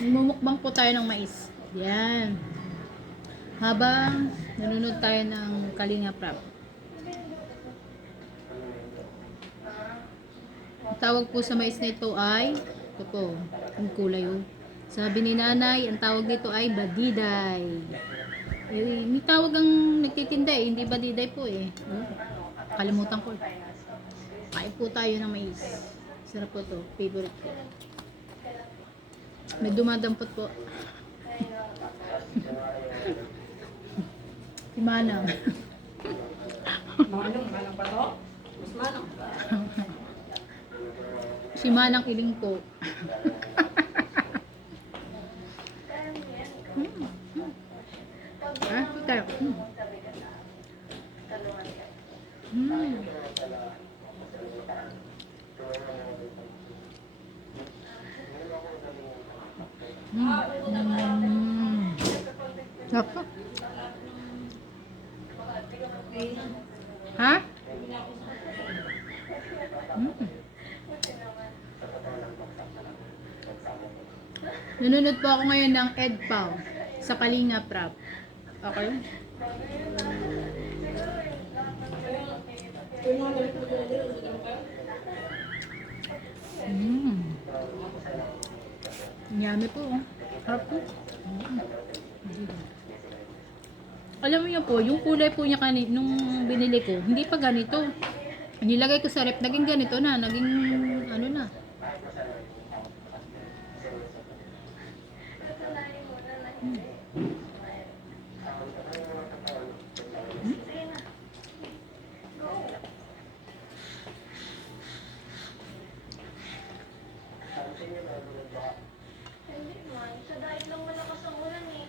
Mumukbang po tayo ng mais. Yan. Habang nanonood tayo ng Kalinga Prab. Ang tawag po sa mais na ito ay, ito po, ang kulay oh. Sabi ni nanay, ang tawag dito ay badiday. Eh, may tawag ang nagtitinda eh, hindi badiday po eh. Oh, kalimutan ko. Kain po tayo ng mais. Sarap po to, favorite ko. May dumadampot po. Si Manang. Manang pa to? Mas manang. Si Manang Iling po. Ah, tayo. Nako. Ha? Nanonood po ako ngayon ng EdPow sa Kalinga Prab. Okay? Yummy po. Harap po. Alam mo niyo po, yung kulay po niya nung binili ko, hindi pa ganito. Nilagay ko sa rep, naging ganito na, naging ano na. Hindi man, sa diet lang malakas ang ulan eh.